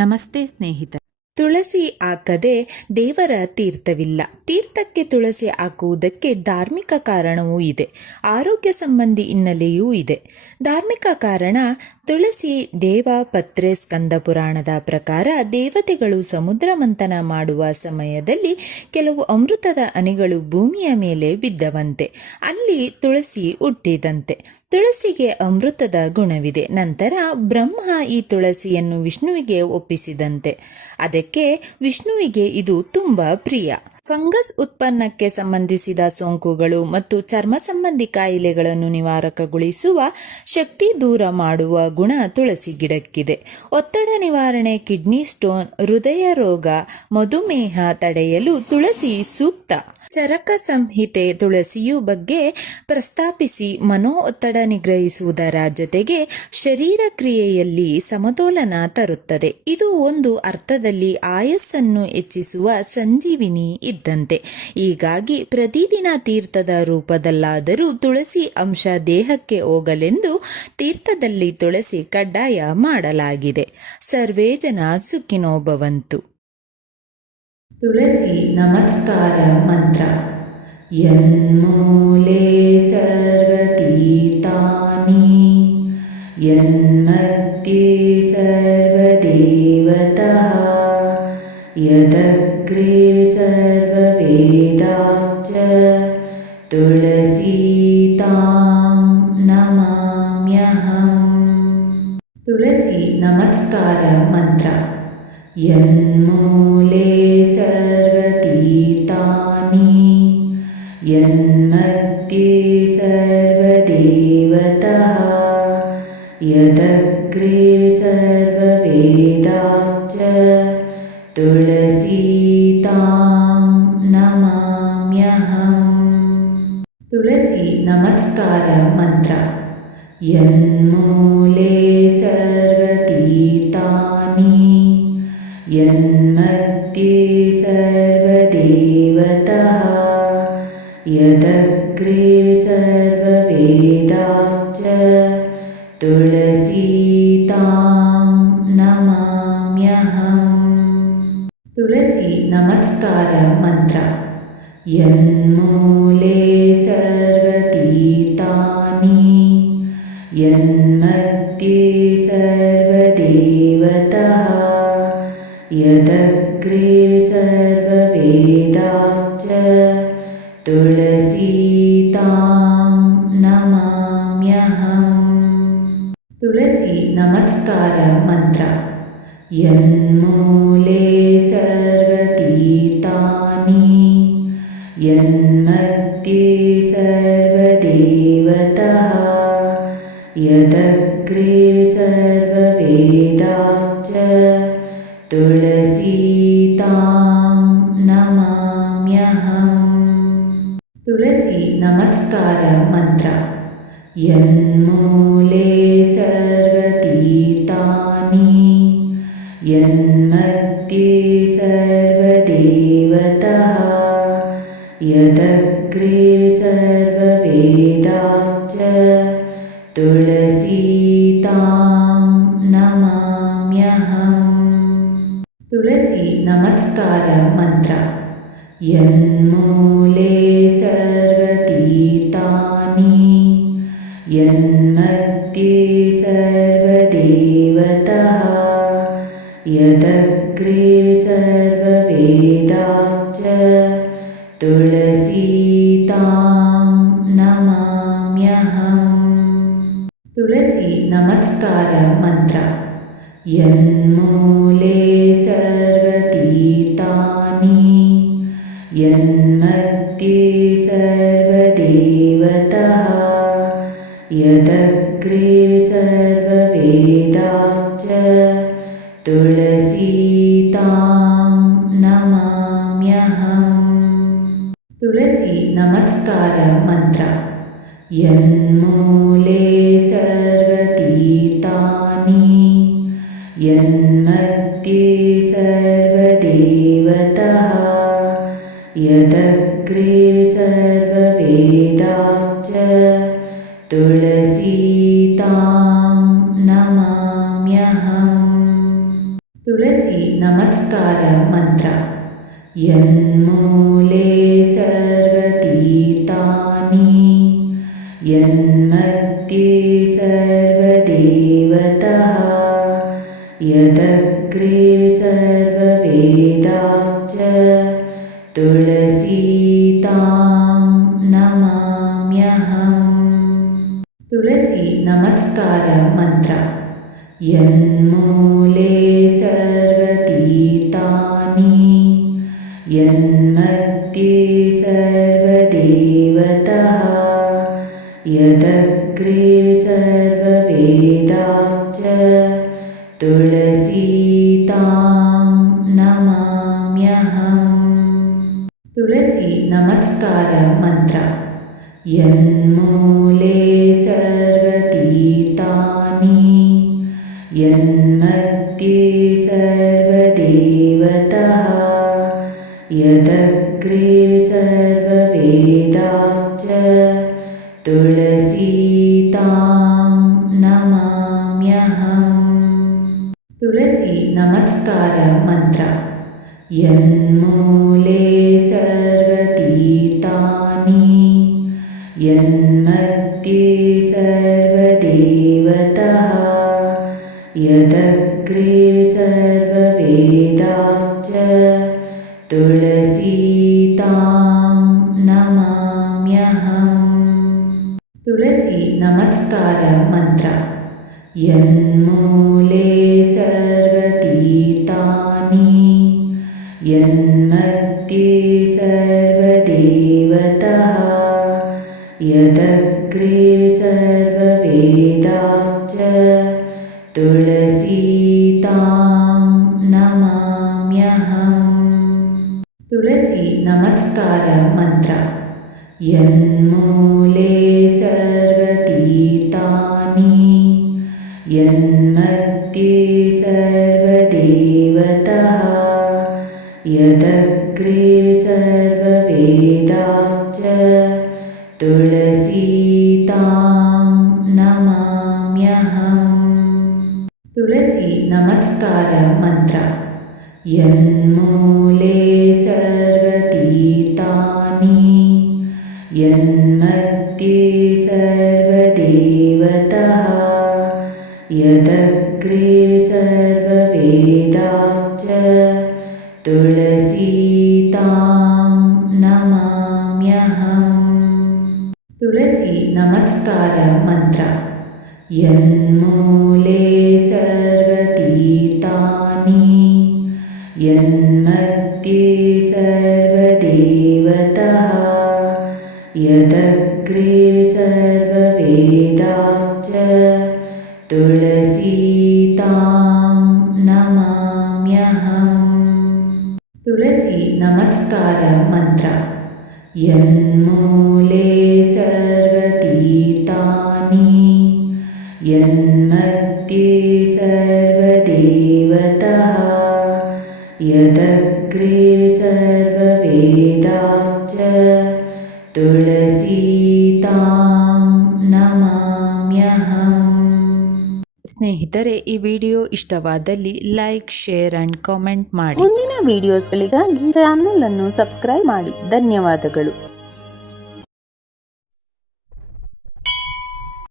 ನಮಸ್ತೆ ಸ್ನೇಹಿತರೆ. ತುಳಸಿ ಹಾಕದೆ ದೇವರ ತೀರ್ಥವಿಲ್ಲ. ತೀರ್ಥಕ್ಕೆ ತುಳಸಿ ಹಾಕುವುದಕ್ಕೆ ಧಾರ್ಮಿಕ ಕಾರಣವೂ ಇದೆ, ಆರೋಗ್ಯ ಸಂಬಂಧಿ ಹಿನ್ನೆಲೆಯೂ ಇದೆ. ಧಾರ್ಮಿಕ ಕಾರಣ, ತುಳಸಿ ದೇವ ಪತ್ರೆ ಸ್ಕಂದ ಪುರಾಣದ ಪ್ರಕಾರ ದೇವತೆಗಳು ಸಮುದ್ರ ಮಂಥನ ಮಾಡುವ ಸಮಯದಲ್ಲಿ ಕೆಲವು ಅಮೃತದ ಹನಿಗಳು ಭೂಮಿಯ ಮೇಲೆ ಬಿದ್ದವಂತೆ. ಅಲ್ಲಿ ತುಳಸಿ ಹುಟ್ಟಿದಂತೆ. ತುಳಸಿಗೆ ಅಮೃತದ ಗುಣವಿದೆ. ನಂತರ ಬ್ರಹ್ಮ ಈ ತುಳಸಿಯನ್ನು ವಿಷ್ಣುವಿಗೆ ಒಪ್ಪಿಸಿದಂತೆ. ಅದಕ್ಕೆ ವಿಷ್ಣುವಿಗೆ ಇದು ತುಂಬಾ ಪ್ರಿಯ. ಫಂಗಸ್ ಉತ್ಪನ್ನಕ್ಕೆ ಸಂಬಂಧಿಸಿದ ಸೋಂಕುಗಳು ಮತ್ತು ಚರ್ಮ ಸಂಬಂಧಿ ಕಾಯಿಲೆಗಳನ್ನು ನಿವಾರಕಗೊಳಿಸುವ ಶಕ್ತಿ, ದೂರ ಮಾಡುವ ಗುಣ ತುಳಸಿ ಗಿಡಕ್ಕಿದೆ. ಒತ್ತಡ ನಿವಾರಣೆ, ಕಿಡ್ನಿ ಸ್ಟೋನ್, ಹೃದಯ ರೋಗ, ಮಧುಮೇಹ ತಡೆಯಲು ತುಳಸಿ ಸೂಕ್ತ. ಚರಕ ಸಂಹಿತೆ ತುಳಸಿಯು ಬಗ್ಗೆ ಪ್ರಸ್ತಾಪಿಸಿ ಮನೋ ಒತ್ತಡ ನಿಗ್ರಹಿಸುವುದರ ಜೊತೆಗೆ ಶರೀರ ಕ್ರಿಯೆಯಲ್ಲಿ ಸಮತೋಲನ ತರುತ್ತದೆ. ಇದು ಒಂದು ಅರ್ಥದಲ್ಲಿ ಆಯಸ್ಸನ್ನು ಹೆಚ್ಚಿಸುವ ಸಂಜೀವಿನಿ ಇದ್ದಂತೆ. ಹೀಗಾಗಿ ಪ್ರತಿದಿನ ತೀರ್ಥದ ರೂಪದಲ್ಲಾದರೂ ತುಳಸಿ ಅಂಶ ದೇಹಕ್ಕೆ ಹೋಗಲೆಂದು ತೀರ್ಥದಲ್ಲಿ ತುಳಸಿ ಕಡ್ಡಾಯ ಮಾಡಲಾಗಿದೆ. ಸರ್ವೇ ಜನ ಸುಖಿನೋ ಭವಂತು. ತುಳಸಿ ನಮಸ್ಕಾರ ಮಂತ್ರ. ಯನ್ಮೂಲೆ ಸರ್ವತೀರ್ಥಾನಿ ಯನ್ಮಧ್ಯೆ ಸರ್ವದೇವತಃ ಯದಗ್ರೆ ಸರ್ವವೇದಾಶ್ಚ ತುಳಸೀತಾಂ ನಮಾಮ್ಯಹಂ. ತುಳಸಿ ನಮಸ್ಕಾರ ಮಂತ್ರ. ಯನ್ಮೂಲೆ ಸರ್ವತೀರ್ಥಾನಿ ಯನ್ಮಧ್ಯೆ ಸರ್ವದೇವತಃ ಯದಗ್ರೆ ಸರ್ವವೇದಾಶ್ಚ ತುಳಸೀತಾಂ ನಮಾಮ್ಯಹಂ. ತುಳಸಿ ನಮಸ್ಕಾರ ಮಂತ್ರ. ಯನ್ಮೂಲೆ ಸರ್ವತೀರ್ಥಾನಿ ಯನ್ಮಧ್ಯೆ ಸರ್ವದೇವತಃ ಯದಗ್ರೆ ಸರ್ವವೇದಾಶ್ಚ ತುಳಸೀತಾಂ ನಮಾಮ್ಯಹಂ. ತುಳಸಿ ನಮಸ್ಕಾರ ಮಂತ್ರ. ಯನ್ಮೂಲೆ ಸರ್ವತೀರ್ಥಾನಿ ಯನ್ಮಧ್ಯೆ ಸರ್ವದೇವತಃ ಯದಗ್ರೆ ಸರ್ವವೇದಾಶ್ಚ ತುಳಸೀತಾಂ ನಮಾಮ್ಯಹಂ. ತುಳಸಿ ನಮಸ್ಕಾರ ಮಂತ್ರ. ಯನ್ಮೂಲೆ ಸರ್ವತೀರ್ಥಾನಿ ಯನ್ಮಧ್ಯೆ ಸರ್ವದೇವತಃ ಯದಗ್ರೆ ಸರ್ವವೇದಾಶ್ಚ ತುಳಸೀತಾಂ ನಮಾಮ್ಯಹಂ. ತುಳಸಿ ನಮಸ್ಕಾರ ಮಂತ್ರ. ಯನ್ಮೂಲೆ ಸರ್ವತೀರ್ಥಾನಿ ಯನ್ಮಧ್ಯೆ ಸರ್ವದೇವತಃ ಯದಗ್ರೆ ಸರ್ವವೇದಾಶ್ಚ ತುಳಸೀತಾಂ ನಮಾಮ್ಯಹಂ. ತುಳಸಿ ನಮಸ್ಕಾರ ಮಂತ್ರ. ಯನ್ಮೂಲೆ ಸರ್ವತೀರ್ಥಾನಿ ಯನ್ಮಧ್ಯೆ ಸರ್ವದೇವತಃ ಯದಗ್ರೆ ಸರ್ವವೇದಾಶ್ಚ ತುಳಸೀತಾಂ ನಮಾಮ್ಯಹಂ. ತುಳಸಿ ನಮಸ್ಕಾರ ಮಂತ್ರ. ಯನ್ಮೂಲೆ ಸರ್ವತೀರ್ಥಾನಿ ಯನ್ಮಧ್ಯೆ ಸರ್ವದೇವತಃ ಯದಗ್ರೆ ಸರ್ವವೇದಾಶ್ಚ ತುಳಸೀತಾಂ ನಮಾಮ್ಯಹಂ. ತುಳಸಿ ನಮಸ್ಕಾರ ಮಂತ್ರ. ಯನ್ಮೂಲೆ ಸರ್ವತೀರ್ಥಾನಿ ಯನ್ಮಧ್ಯೆ ಸರ್ವದೇವತಃ ಯದಗ್ರೆ ಸರ್ವವೇದಾಶ್ಚ ತುಳಸೀತಾಂ ನಮಾಮ್ಯಹಂ. ತುಳಸಿ ನಮಸ್ಕಾರ ಮಂತ್ರ. ಯನ್ಮೂಲೆ ಸರ್ವತೀರ್ಥಾನಿ ಯನ್ಮಧ್ಯೆ ಸರ್ವದೇವತಃ ಯದಗ್ರೆ ಸರ್ವವೇದಾಶ್ಚ ತುಳಸೀತಾಂ ನಮಾಮ್ಯಹಂ. ತುಳಸಿ ನಮಸ್ಕಾರ ಮಂತ್ರ. ಯನ್ಮೂಲೆ ಸರ್ವತೀರ್ಥಾನಿ ಯನ್ಮಧ್ಯೆ ಸರ್ವದೇವತಃ ಯದಗ್ರೆ ಸರ್ವವೇದಾಶ್ಚ ತುಳಸೀತಾಂ ನಮಾಮ್ಯಹಂ. ತುಳಸಿ ನಮಸ್ಕಾರ ಮಂತ್ರ. ಯನ್ಮೂಲೆ ಸರ್ವತೀರ್ಥಾನಿ ಯನ್ಮಧ್ಯೆ ಸರ್ವದೇವತಃ ಯದಗ್ರೆ ಸರ್ವವೇದಾಶ್ಚ ತುಳಸೀತಾಂ ನಮಾಮ್ಯಹಂ. ತುಳಸಿ ನಮಸ್ಕಾರ ಮಂತ್ರ. ಯನ್ಮೂಲೆ ಸರ್ವತೀರ್ಥಾನಿ ಯನ್ಮಧ್ಯೆ ಸರ್ವದೇವತಃ ಯದಗ್ರೆ ಸರ್ವವೇದಾಶ್ಚ ತುಳಸೀತಾಂ ನಮಾಮ್ಯಹಂ. ತುಳಸಿ ನಮಸ್ಕಾರ ಮಂತ್ರ. ಯನ್ಮೂಲೆ ಸರ್ವತೀರ್ಥಾನಿ ಯನ್ಮಧ್ಯೆ ಸರ್ವದೇವತಃ ಯದಗ್ರೆ ಸರ್ವವೇದಾಶ್ಚ ತುಳಸೀತಾಂ ನಮಾಮ್ಯಹಂ. ತುಳಸಿ ನಮಸ್ಕಾರ ಮಂತ್ರ. ಯನ್ಮೂಲೆ ಸರ್ವತೀರ್ಥಾನಿ ಯನ್ಮಧ್ಯೆ ಸರ್ವದೇವತಃ ಯದಗ್ರೆ ಸರ್ವವೇದಾಶ್ಚ ತುಳಸೀತಾಂ ನಮಾಮ್ಯಹಂ. ತುಳಸಿ ನಮಸ್ಕಾರ ಮಂತ್ರ. ಯನ್ಮೂಲೆ ಸರ್ವತೀರ್ಥಾನಿ ಯನ್ಮಧ್ಯೆ ಸರ್ವದೇವತಃ ಯದಗ್ರೆ ಸರ್ವವೇದಾಶ್ಚ ತುಳಸೀತಾಂ ನಮಾಮ್ಯಹಂ. ತುಳಸಿ ನಮಸ್ಕಾರ ಮಂತ್ರ. ಯನ್ಮೂಲೆ ಸರ್ವತೀರ್ಥಾನಿ ಯನ್ಮಧ್ಯೆ ಸರ್ವದೇವತಃ ಯದಗ್ರೆ ಸರ್ವವೇದಾಶ್ಚ ತುಳಸೀತಾಂ ನಮಾಮ್ಯಹಂ. ತುಳಸಿ ನಮಸ್ಕಾರ ಮಂತ್ರ. ಯನ್ಮೂಲೆ ಸರ್ವತೀರ್ಥಾನಿ ಯನ್ಮಧ್ಯೆ ಸರ್ವದೇವತಃ ಯದಗ್ರೆ ಸರ್ವವೇದಾಶ್ಚ ತುಳಸೀತಾಂ ನಮಾಮ್ಯಹಂ. ಸ್ನೇಹಿತರೆ, ಈ ವಿಡಿಯೋ ಇಷ್ಟವಾದಲ್ಲಿ ಲೈಕ್, ಶೇರ್ ಅಂಡ್ ಕಾಮೆಂಟ್ ಮಾಡಿ. ಮುಂದಿನ ವಿಡಿಯೋಸ್ಗಳಿಗಾಗಿ ಚಾನೆಲ್ ಅನ್ನು ಸಬ್ಸ್ಕ್ರೈಬ್ ಮಾಡಿ. ಧನ್ಯವಾದಗಳು.